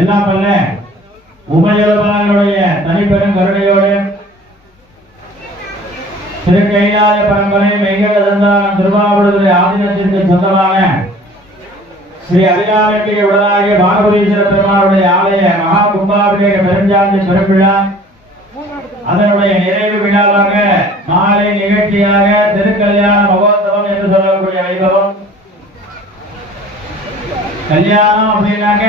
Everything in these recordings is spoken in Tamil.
எல்லாம் பண்ண உபயோகங்களுடைய தனிப்பெரும் கருணையோடு திருக்கைலாய பரம்பரை மெய்கடந்தான திருவாவூர் ஆதீனத்திற்கு சொந்தமான ஸ்ரீ அபிராமிக்கு உடனாகிய பாகவதீஸ்வர பெருமாளுடைய ஆலய மகா கும்பாபிஷேக பெருஞ்சாந்தி பெருவிழா அதனுடைய நிறைவு விழாவாக மாலை நிகழ்ச்சியாக திருக்கல்யாண மகோத்சவம் என்று சொல்லக்கூடிய வைபவம். கல்யாணம் அப்படின்னாக்க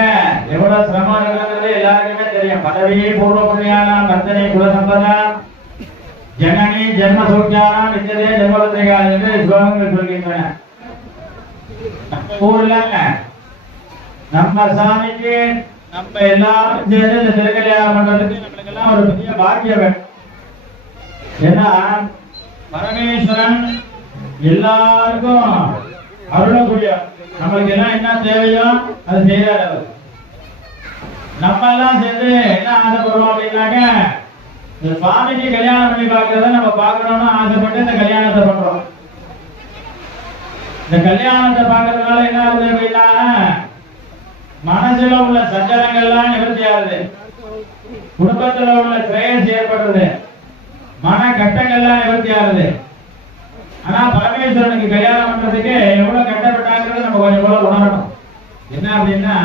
எவ்வளவு சிரமம் இருக்கிறது எல்லாருக்குமே தெரியும். பதவி பூர்வ புண்ணியானாம் கர்த்தனை குலசம்பதா ஜனனி ஜென்ம சௌக்கியானாம் நிச்சதே ஜென்மபத்திரிகா என்று ஸ்லோகங்கள் சொல்கின்றன. ஊர்ல நம்ம சாமிக்கு நம்ம எல்லாரும் சேர்ந்து இந்த திருக்கல்யாணம் பண்றதுக்கு நம்மளுக்கு எல்லாம் ஒரு பெரிய பாக்கியம் வேணும். ஏன்னா பரமேஸ்வரன் எல்லாருக்கும் அருளக்கூடிய நம்மளுக்கு எல்லாம் என்ன தேவையோ அது செய்யறாரு. நம்ம எல்லாம் சேர்ந்து என்ன ஆசைப்படுறோம் அப்படின்னாக்க இந்த சுவாமிக்கு கல்யாணம் பண்ணி பார்க்கறத நம்ம பார்க்கணும்னு ஆசைப்பட்டு இந்த கல்யாணத்தை பண்றோம். இந்த கல்யாணத்தை பார்க்கறதுனால என்ன ஆகுது அப்படின்னா மனசுல உள்ள சஞ்சலங்கள்லாம் நிவர்த்தி ஆகுது, குடும்பத்துல உள்ள கிரேஸ் ஏற்படுறது, மன கட்டங்கள்லாம் நிவர்த்தி ஆகுது. ஆனா பரமேஸ்வரனுக்கு கல்யாணம் பண்றதுக்கு எவ்வளவு கட்டப்பட்டாங்கிறது நம்ம கொஞ்சம் கூட உணரணும். என்ன அப்படின்னா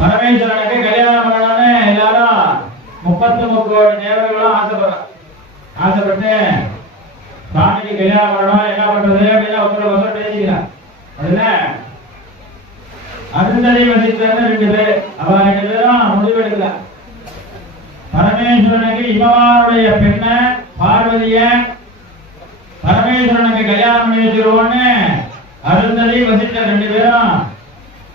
பரமேஸ்வரனுக்கு கல்யாணம் பண்ணணும்னு எல்லாரும் 33 கோடி தேவர்களும் ஆசைப்பட்டு சாமிக்கு கல்யாணம் பண்ணணும் என்ன பண்றது அப்படின்னா ஒருத்தர் பேசிக்கிறார். அப்படின்னா அருந்ததி வசித்தார் 2 பேர். அவ 2 பேரும் முடிவெடுக்கல. பரமேஸ்வரனுக்கு இமவானுடைய பெண்ண பார்வதிய பரமேஸ்வரனுக்கு கல்யாணம் பண்ணி வச்சிருவோன்னு அருந்ததி வசித்த 2 பேரும்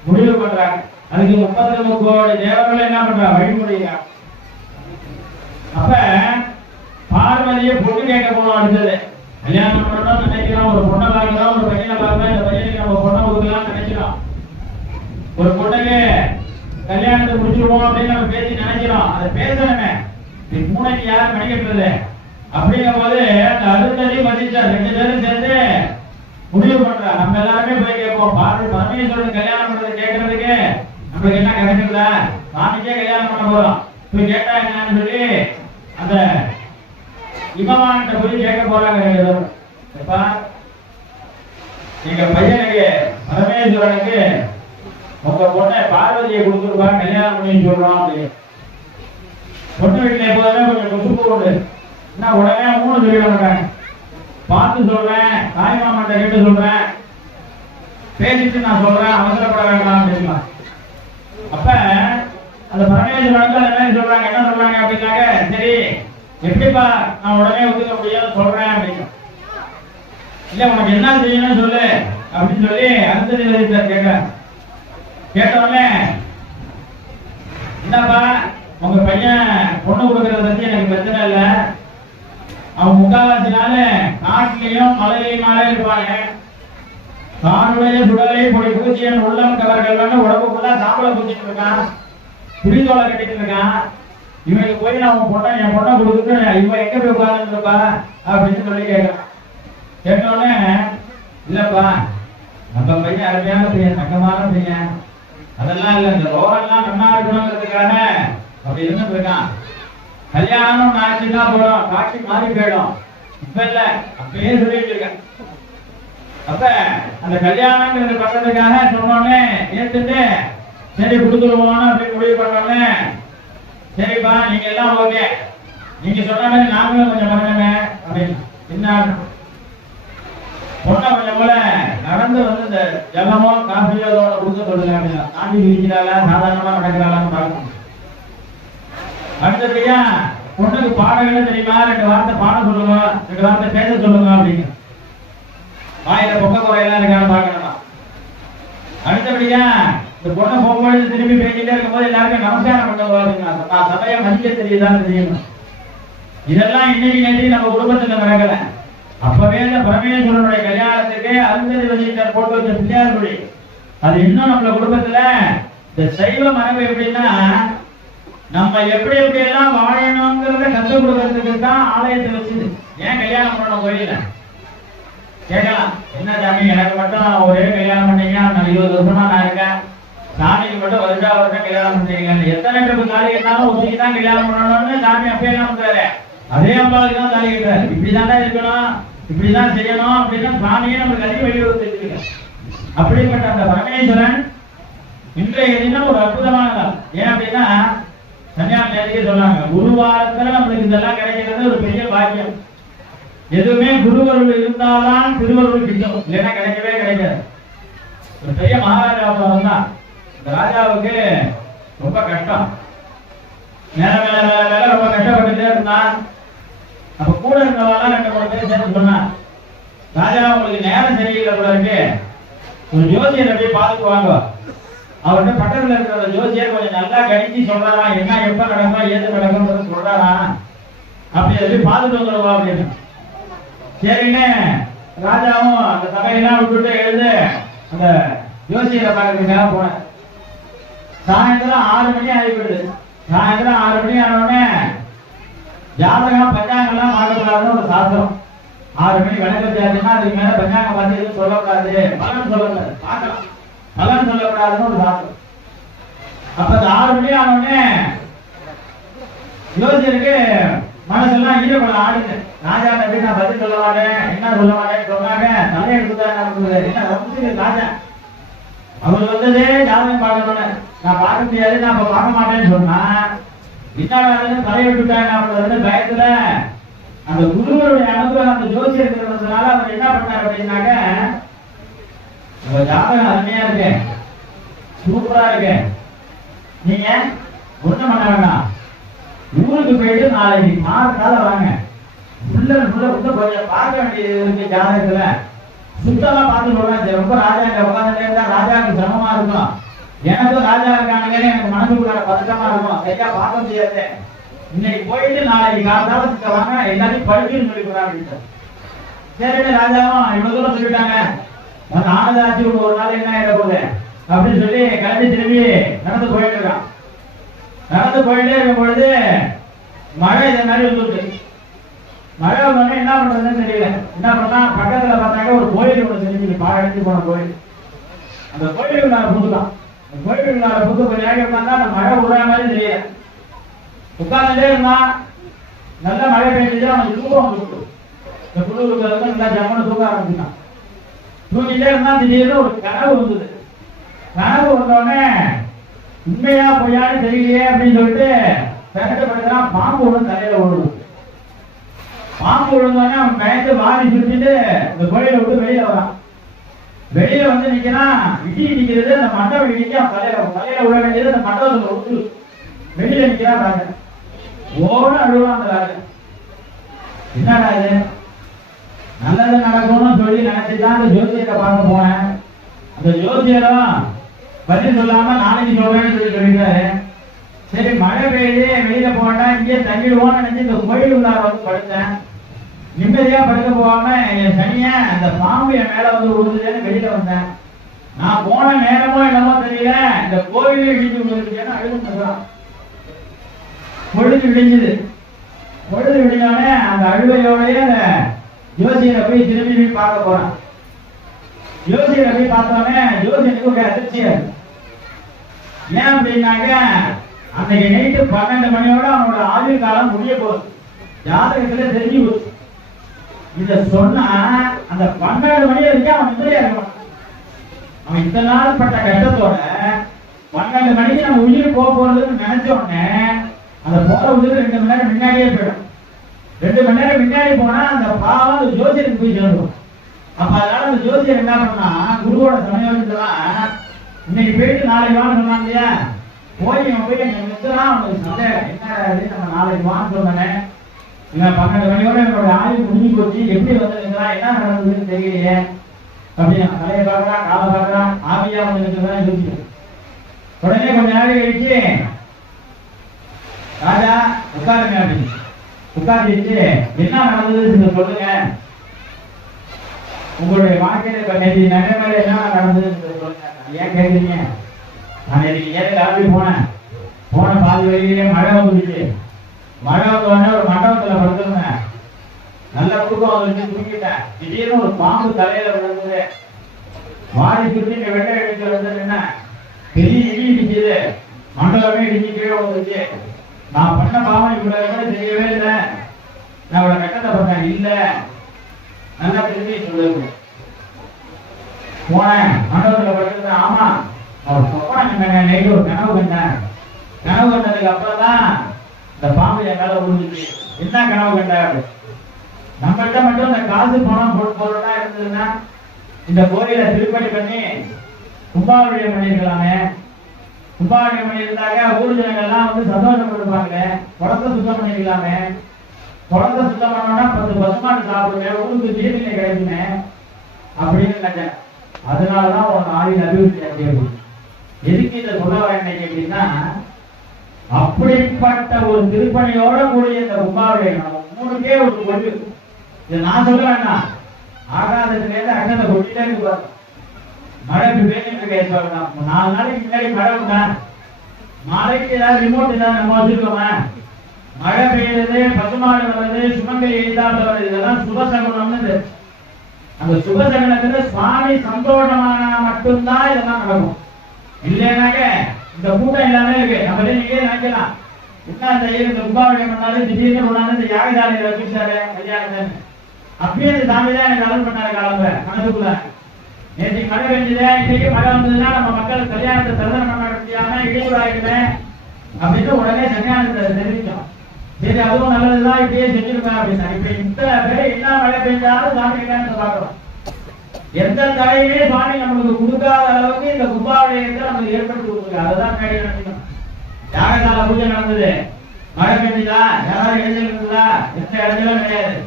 முடிவு பண்றாங்க. அதுக்கு 33 கோடி தேவர்கள் என்ன பண்றாங்க, வழிமுறையா. அப்ப பார்வதியை பொண்ணு கேட்க போனோம். அடுத்தது கல்யாணம் பண்ணணும்னு நினைக்கிறோம், ஒரு பொண்ணை பார்க்கிறோம், ஒரு பையனை பார்க்கிறோம், இந்த பையனுக்கு நம்ம பொண்ணை கொடுக்கலாம்னு நினைக்கிறோம். ஒரு பொண்ணுக்கு கல்யாணத்தை முடிச்சிருவோம் அப்படின்னு நம்ம பேசி நினைக்கிறோம். அதை பேசணுமே, மூளைக்கு யாரும் மணிக்கிறது அப்படிங்கும் போது அந்த அருந்ததி வசிச்சா 2 பேரும் சேர்ந்து முடிவு பண்றா. நம்ம எல்லாருமே போய் கேட்போம், பரமேஸ்வரன் கல்யாணம் பண்றது கேட்கறதுக்கு நம்மளுக்கு என்ன கிடைக்குதா, சாமிக்கே கல்யாணம் பண்ண போறோம், போய் கேட்டா என்னன்னு சொல்லி அந்த இமவான்கிட்ட போய் கேட்க போறாங்க. எங்க பையனுக்கு பரமேஸ்வரனுக்கு உங்க பொண்ணை பார்வதியை கொடுத்துருப்பா, கல்யாணம் பண்ணி சொல்றோம் அப்படின்னு. பொண்ணு வீட்டுல எப்போதுமே கொஞ்சம் குசுப்பு உண்டு. என்ன உடனே 3 சொல்லி வந்தாங்க. பார்த்து சொல்றேன், தாய் மாமாட்ட கேட்டு சொல்றேன், பேசிட்டு நான் சொல்றேன், அவசரப்பட வேண்டாம் அப்படின்னா. அப்ப அந்த பரமேஸ்வரனுக்கு அந்த மாதிரி சொல்றாங்க. என்ன சொல்றாங்க அப்படின்னாக்க, சரி எப்படிப்பா நான் உடனே ஒத்துக்க முடியாது சொல்றேன் அப்படின்னு. இல்ல உனக்கு என்ன செய்யணும்னு சொல்லு அப்படின்னு சொல்லி அருந்ததி கேட்டோடனே, என்னப்பா உங்க பையன் பொண்ணு கொடுக்கறத பத்தி எனக்கு பிரச்சனை இல்லை, அவன் முக்காவாசி நாள் காட்டிலையும் மலையிலுமாலே இருப்பாங்க, காணுடைய சுடலை பொடி பூச்சியன் உள்ளம் கவர்கள் உடம்புக்குள்ள சாம்பலை பூச்சிட்டு இருக்கான், புரிதோலை கட்டிட்டு இருக்கான், இவனுக்கு போய் நான் என் பொண்ணை கொடுத்துட்டு இவன் எங்க போய் உட்கார்ந்துருப்பா அப்படின்னு சொல்லி கேட்கறான். கேட்டோடனே இல்லப்பா நம்ம பையன் அருமையான பையன், தங்கமான பையன், அதெல்லாம் இல்ல, இந்த ரோகெல்லாம் நல்லா இருக்கணுங்கிறதுக்காக அப்படி இருந்துட்டு இருக்கான். கல்யாணம் ஆச்சுன்னா போடும், காட்சி மாறி போயிடும், இப்ப இல்ல அப்பயே சொல்லிட்டு இருக்கேன். அப்ப அந்த கல்யாணங்கிறது பண்றதுக்காக சொன்னோடனே ஏத்துட்டு சரி கொடுத்துருவோம் அப்படின்னு முடிவு பண்ணோடனே, சரிப்பா நீங்க எல்லாம் ஓகே, நீங்க சொன்ன மாதிரி நாங்களும் கொஞ்சம் பண்ணுங்க அப்படின்னு. என்ன பொண்ணை கொஞ்சம் போல நடந்து வந்து இந்த ஜலமோ காஃபியோ கொடுக்க சொல்லுங்க அப்படின்னா. தாண்டி விரிக்கிறாளா சாதாரணமா நடக்கிறாளான்னு பார்க்கணும். அடுத்தபடியா பொண்ணுக்கு பாடங்கள் தெரியுமா, 2 வார்த்தை பாட சொல்லுங்க, 2 வார்த்தை பேச சொல்லுங்க அப்படின்னு. வாயில பொக்க குறையெல்லாம் இருக்கான்னு பார்க்கணுமா. அடுத்தபடியா இந்த பொண்ணை போகும்போது திரும்பி பேசிட்டே இருக்கும்போது எல்லாருக்கும் நமஸ்காரம் பண்ணுவோம் அப்படின்னா சபையை மதிக்க தெரியுதான்னு தெரியணும். இதெல்லாம் இன்னைக்கு நேற்று நம்ம குடும்பத்துல நடக்கல. அப்பவே இந்த பரமேஸ்வரனுடைய கல்யாணத்துக்கு அருந்ததி வசித்தார் போட்டு வச்ச பிள்ளையார் மொழி அது இன்னும் நம்மள குடும்பத்துல இந்த சைவ மரபு எப்படின்னா நம்ம எப்படி எப்படி எல்லாம் வாழணுங்கிறத கற்றுக் கொடுக்கறதுக்கு தான் ஆலயத்தை வச்சுது. ஏன் கல்யாணம் பண்ணணும் சொல்லணும் கோயில கேட்கலாம். என்ன சாமி எனக்கு மட்டும் ஒரே கல்யாணம் பண்ணீங்க, நான் 20 வருஷமா நான் இருக்கேன், சாமிக்கு மட்டும் வருஷம் கல்யாணம் பண்றீங்க, எத்தனை பேருக்கு தாலி கட்டினாலும் ஒத்திக்கு தான் கல்யாணம் பண்ணணும்னு சாமி அப்பயே என்ன பண்றாரு, அதே அம்பாவுக்கு தான் தாலி கட்டுறாரு. இப்படிதான்டா இருக்கணும், இப்படிதான் செய்யணும் அப்படின்னு சாமியே நமக்கு அதிக வலியுறுத்தி. அப்படிப்பட்ட அந்த பரமேஸ்வரன் இன்றைய தினம் ஒரு அற்புதமான நாள். ஏன் அப்படின்னா சன்னியாசி நேரடியே சொன்னாங்க, குருவாரத்துல நம்மளுக்கு இதெல்லாம் கிடைக்கிறது ஒரு பெரிய பாக்கியம். எதுவுமே குருவருள் இருந்தால்தான் திருவருள் கிட்டும், இல்லைன்னா கிடைக்கவே கிடைக்காது. ஒரு பெரிய மகாராஜாவுக்கு வந்தான். இந்த ராஜாவுக்கு ரொம்ப கஷ்டம், மேல மேல மேல மேல ரொம்ப கஷ்டப்பட்டுட்டே இருந்தான். அப்ப கூட இருந்தவெல்லாம் 2-3 பேர் சேர்ந்து சொன்னான், ராஜா உங்களுக்கு நேரம் சரியில்லை போல இருக்கு, ஒரு ஜோசியரை போய் பார்த்துட்டு வாங்க, அவர்கிட்ட பக்கத்துல இருக்கிற ஜோசியர் கொஞ்சம் நல்லா கணிச்சு சொல்றாரா, என்ன எப்ப நடக்கும் ஏது நடக்கும் சொல்றாரா, அப்படி அதை போய் பார்த்துட்டு வந்துடுவா அப்படின்னு. சரின்னு ராஜாவும் அந்த சபையெல்லாம் விட்டுட்டு எழுந்து அந்த ஜோசியரை பார்க்கறதுக்காக போனேன். சாயந்தரம் 6 மணி ஆகிவிடுது. சாயந்தரம் 6 மணி ஆனோடனே ஜாதகம் பஞ்சாங்கெல்லாம் பார்க்கக்கூடாதுன்னு ஒரு சாஸ்திரம். 6 மணி விளக்கத்தாச்சுன்னா அதுக்கு மேல பஞ்சாங்கம் பார்த்து எதுவும் சொல்லக்கூடாது, பலன் சொல்லக்கூடாது, பார்க்கலாம் பலன் சொல்லக்கூடாதுன்னு ஒரு சாஸ்திரம். அப்ப அந்த 6 மணி ஆனோடனே யோசியருக்கு மனசெல்லாம் ஈரப்பட ஆடுது. ராஜா எப்படி நான் பதில் சொல்ல மாட்டேன், என்ன சொல்ல மாட்டேன்னு சொன்னாங்க, தலையை எடுத்துதான் என்ன ரொம்ப ராஜா அவர் வந்ததே ஜாதகம் பார்க்கணும்னு, நான் பார்க்க முடியாது, நான் இப்ப பார்க்க மாட்டேன்னு சொன்னா என்ன தலையை விட்டுட்டாங்க அப்படின்றது பயத்துல அந்த குருவருடைய அனுகிரகம் அந்த ஜோசியர் இருக்கிறதுனால அவர் என்ன பண்ணார் அப்படின்னாக்க, ஜாதகம் அருமையா இருக்கு, சூப்பரா இருக்கு, நீங்க ஒண்ணும் பண்ண வேண்டாம், ஊருக்கு போயிட்டு நாளைக்கு மாறக்கால வாங்க, கொஞ்சம் பார்க்க வேண்டியது இருக்கு, ஜாதகத்துல சுத்தமா பார்த்து சொல்றேன், ரொம்ப ராஜா உட்காந்துட்டே இருந்தா ராஜாவுக்கு சிரமமா இருக்கும், எனக்கும் ராஜா இருக்கானுங்க எனக்கு மனசுக்குள்ள பதட்டமா இருக்கும், சரியா பார்க்க முடியாது, இன்னைக்கு போயிட்டு நாளைக்கு காலத்தால வாங்க எல்லாத்தையும் படிச்சுன்னு சொல்லி போறாங்க. சரின்னு ராஜாவும் இவ்வளவு தூரம் சொல்லிட்டாங்க, ஆனதாச்சு ஒரு நாள் என்ன ஆயிட போகுது அப்படின்னு சொல்லி கிளம்பி திரும்பி நடந்து போயிட்டு இருக்கான். நடந்து போயிட்டே இருக்கும் பொழுது மழை இதை மாதிரி வந்துருக்கு. மழை வந்தோடனே என்ன பண்றதுன்னு தெரியல. என்ன பண்ணா பக்கத்துல பார்த்தாக்க ஒரு கோயில் ஒன்று தெரிஞ்சு பாழடைஞ்சு போன கோயில். அந்த கோயிலுக்குள்ளார புதுதான். அந்த கோயிலுக்குள்ளார புது கொஞ்சம் நேரம் உட்காந்தா அந்த மழை விடுற மாதிரி தெரியல. உட்கார்ந்துட்டே இருந்தான். நல்லா மழை பெய்ஞ்சு அவனுக்கு தூக்கம் வந்துருக்கு. இந்த குழுவுக்கு நல்லா ஜம்மனு தூக்க ஆரம்பிச்சுட்டான். தூங்கிட்டே இருந்தா திடீர்னு ஒரு கனவு வந்தது. கனவு வந்தோடனே உண்மையா பொய்யான்னு தெரியலையே அப்படின்னு சொல்லிட்டு பெறப்படுறான். பாம்பு ஒண்ணு தலையில விழுது. பாம்பு விழுந்தோடனே அவன் பயந்து வாரி சுட்டிட்டு இந்த கோயிலை விட்டு வெளியில வரான். வெளியில வந்து நிக்கிறான். இடி நிக்கிறது அந்த மண்டபம் இடிக்க அவன் தலையில விழ வேண்டியது அந்த மண்டபத்துல விட்டு வெளியில நிக்கிறான் ராஜன். ஓட அழுவான் அந்த ராஜன். என்னடா இது, நல்லது நடக்கும்னு சொல்லி நினைச்சுதான் அந்த ஜோசியரை பார்க்க போனேன். அந்த ஜோசியரும் பதில் சொல்லாம நாளைக்கு சொல்றேன்னு சொல்லிட்டாரு. சரி மழை பெய்யுது வெளியில போனா இங்கே தங்கிடுவோம்னு நினைச்சு இந்த கோயில் உள்ளார வந்து படுத்தேன். நிம்மதியா படுக்க போகாம என் சனிய அந்த பாம்பு என் மேல வந்து விழுந்துட்டேன்னு வெளியில வந்தேன். நான் போன நேரமோ என்னமோ தெரியல இந்த கோயிலே இடிஞ்சு விழுந்துட்டேன்னு அழுதுதான். பொழுது விடிஞ்சது. பொழுது விடிஞ்சோடனே அந்த அழுவையோடய அந்த ஜோசியரை போய் திரும்பி பார்க்க போறான். ஜோசியரை போய் பார்த்தோன்னே ஜோசியனுக்கு ஒரு அதிர்ச்சியா இருக்கு. ஏன் அப்படின்னாக்க அன்னைக்கு நைட்டு 12 மணியோட அவனோட ஆயுள் காலம் முடிய போகுது. ஜாதகத்துல தெரிஞ்சு போச்சு. இத சொன்னா அந்த 12 மணி வரைக்கும் அவன் நிம்மதியா இருக்க. அவன் இத்தனை நாள் பட்ட கஷ்டத்தோட 12 மணிக்கு நம்ம உயிர் போக போறதுன்னு நினைச்ச உடனே அந்த போற உயிர் 2 மணி நேரம் முன்னாடியே போயிடும். 2 மணி நேரம் முன்னாடி போனா அந்த பாவம் அந்த ஜோசியருக்கு போய் சேரும். அப்ப அதனால அந்த ஜோசியர் என்ன பண்ணா குருவோட சமயோஜிதான் இன்னைக்கு போயிட்டு நாளைக்கு வான்னு சொன்னான் இல்லையா, போய் அவன் போய் எங்க மிச்சலாம் அவனுக்கு சந்தேகம் என்ன நம்ம நாளைக்கு வான்னு சொன்னே, இவன் 12 மணியோட என்னோட ஆயுள் முடிஞ்சு போச்சு, எப்படி வந்துருக்கிறான் என்ன நடந்ததுன்னு தெரியலையே அப்படின்னா தலையை பார்க்கறான் காலை பார்க்கறான் ஆவியா வந்துருக்குதான் யோசிக்கிறேன். உடனே கொஞ்ச நேரம் கழிச்சு ராஜா உட்காருங்க அப்படின்னு உட்கார்ந்துட்டு என்ன நடந்ததுன்னு சொல்லுங்க, உங்களுடைய வாழ்க்கையில இப்ப நேற்று நகைமையில என்ன நடந்ததுன்னு சொல்லுங்க. ஏன் கேட்குறீங்க, நான் இன்னைக்கு ஏழு கிளம்பி போன பாதி வழியிலே மழை வந்துடுச்சு. மழை வந்தோடனே ஒரு மண்டபத்துல படுத்துருந்தேன். நல்ல தூக்கம் வந்து தூங்கிட்டேன். திடீர்னு ஒரு பாம்பு தலையில விழுந்தது. வாரி சுற்றி இந்த வெள்ளை அடிச்சு வந்தது என்ன பெரிய இடி இடிக்குது. மண்டலமே இடிஞ்சு கீழே வந்துச்சு. நான் பண்ண பாவம் இவ்வளவு தெரியவே இல்லை. நான் இவ்வளவு கட்டத்தை பண்ணேன் இல்ல நல்லா தெரிஞ்சு சொல்லுங்க. போனேன் மண்டபத்துல படுத்து. ஆமா அவர் சொன்னாங்க நைட்டு ஒரு கனவு கண்டேன். கனவு கண்டதுக்கு அப்புறம் தான் இந்த பாம்பு என் மேல விழுந்துச்சு. என்ன கனவு கண்ட? நம்மகிட்ட மட்டும் இந்த காசு பணம் பொருள்லாம் இருந்ததுன்னா இந்த கோயிலை திருப்பணி பண்ணி கும்பாபிஷேகம் பண்ணிருக்கலாமே. கும்பாபிஷேகம் பண்ணியிருந்தாங்க ஊர் ஜனங்கள்லாம் வந்து சந்தோஷப்பட்டுப்பாங்க. குளத்தை சுத்தம் பண்ணிருக்கலாமே. குளத்தை சுத்தம் பண்ணோம்னா 10 பசுமாட்டு சாப்பிடுவேன், ஊருக்கு நீர்நிலை கிடைக்குமே அப்படின்னு நினைச்சேன். அதனாலதான் ஒரு நாளின் அபிவிருத்தி அடையும். எதுக்கு இதை சொல்ல வரேன் அப்படின்னா, அப்படிப்பட்ட ஒரு திருப்பணியோட கூடிய இந்த கும்பாபிஷேகம் மூணுக்கே ஒரு கொண்டு இதை நான் சொல்ல வேண்டாம். ஆகாதத்துல இருந்து அங்கத்தை கொட்டிட்டே இருக்கு. மழை பேசிட்டு இருக்க 4 நாளைக்கு முன்னாடி மழை உண்டா? மழைக்கு ஏதாவது ரிமோட் ஏதாவது நம்ம வச்சிருக்கோமா? மழை பெய்யுறது, பசுமாடு வர்றது, சுமங்கை எழுதாமல் வர்றது, இதெல்லாம் சுபசகுனம்னு. அந்த சுபசகுனத்துல சுவாமி சந்தோஷமான மட்டும்தான் இதெல்லாம் நடக்கும். இல்லைனாக்க இந்த கூட்டம் எல்லாமே இருக்கு. நம்ம நீங்களே நினைக்கலாம் என்ன செய்ய இந்த கும்பாபிஷேகம் பண்ணாலும் திடீர்னு கொண்டாந்து இந்த யாகசாலையை வச்சுட்டாரு கல்யாணம். அப்படியே இந்த சாமி தான் எனக்கு அருள் பண்ணாரு காலம்ப மனசுக்குள்ள. நேற்று மழை பெஞ்சது, இன்னைக்கு மழை வந்ததுன்னா நம்ம மக்கள் கல்யாணத்தை தரிசனம் பண்ண முடியாம இடையூறாயிடுமே அப்படின்னு உடனே சன்னியாசத்தை தெரிவிச்சோம். சரி அதுவும் நல்லதுதான், இப்படியே செஞ்சிருக்கேன் அப்படின்னா. இப்ப இத்தனை பேர் என்ன மழை பெஞ்சாலும் சாமி கல்யாணத்தை பார்க்கிறோம். எந்த தடையுமே சுவாமி நம்மளுக்கு கொடுக்காத அளவுக்கு இந்த கும்பாபிஷேகத்தை நமக்கு ஏற்படுத்தி கொடுக்குறாங்க. அதுதான் மேடை நடக்கணும். யாகசால பூஜை நடந்தது, மழை பெஞ்சுதா, யாராவது எழுந்திருந்ததா? எந்த இடத்துல கிடையாது.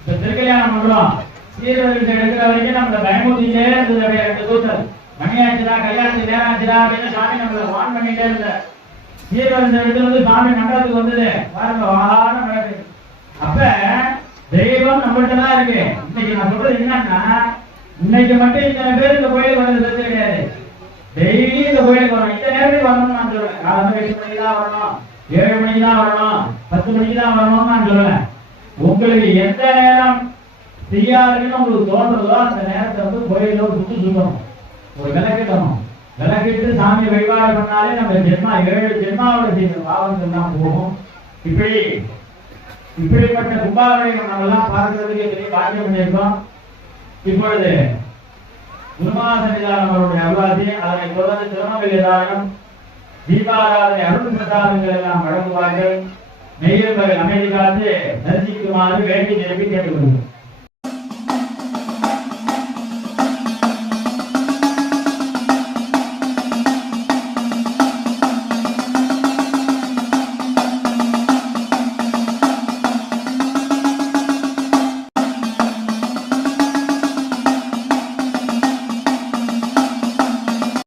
இப்ப திருக்கல்யாணம் பண்றோம், சீர்வரிசை எடுக்கிற வரைக்கும் நம்ம பயமுறுத்திட்டே இருந்தது. 2 தூத்தல் மணி ஆச்சுடா, கல்யாணத்துக்கு நேரம் ஆச்சுடா அப்படின்னு சாமி நம்மளை வான் பண்ணிட்டே இருந்த. சீர்வரிசை எடுக்கிறது சாமி மண்டபத்துக்கு வந்தது பாருங்க, வாழ மழை பெய்யுது. அப்ப தெய்வம் நம்மகிட்ட தான் இருக்கு. இன்னைக்கு நான் சொல்றது என்னன்னா, இன்னைக்கு மட்டும் இத்தனை பேர் இந்த கோயிலுக்கு வந்தது கிடையாது. டெய்லி இந்த கோயிலுக்கு வரணும். இந்த நேரத்துக்கு வரணும்னு நான் சொல்லுவேன். காலையில் 8 மணிக்கு தான் வரணும், 7 மணிக்கு தான் வரணும், 10 மணிக்கு தான் வரணும்னு நான் சொல்லுவேன். உங்களுக்கு எந்த நேரம் செய்யாதுன்னு உங்களுக்கு தோன்றதோ அந்த நேரத்தை வந்து கோயிலோட சுற்றி சுத்தணும், ஒரு விளக்கிடணும். விளக்கிட்டு சாமி வழிபாடு பண்ணாலே நம்ம ஜென்மா 7 ஜென்மாவோட செய்த பாவங்கள் தான் போகும். இப்படிப்பட்ட கும்பாபிஷேகம் நம்ம எல்லாம் பார்க்கறதுக்கு பெரிய பாக்கியம் பண்ணியிருக்கோம். இப்பொழுது குருமாசனிதானம் அவருடைய அருளாசி, அதனை தொடர்ந்து திருமங்கலி தானம், தீபாராதனை, அருள் பிரசாதங்கள் எல்லாம் வழங்குவார்கள். மெய்யர்கள் அமைதி காத்து தரிசிக்குமாறு வேண்டி நிரப்பி கேட்டுக்கொள்கிறோம்.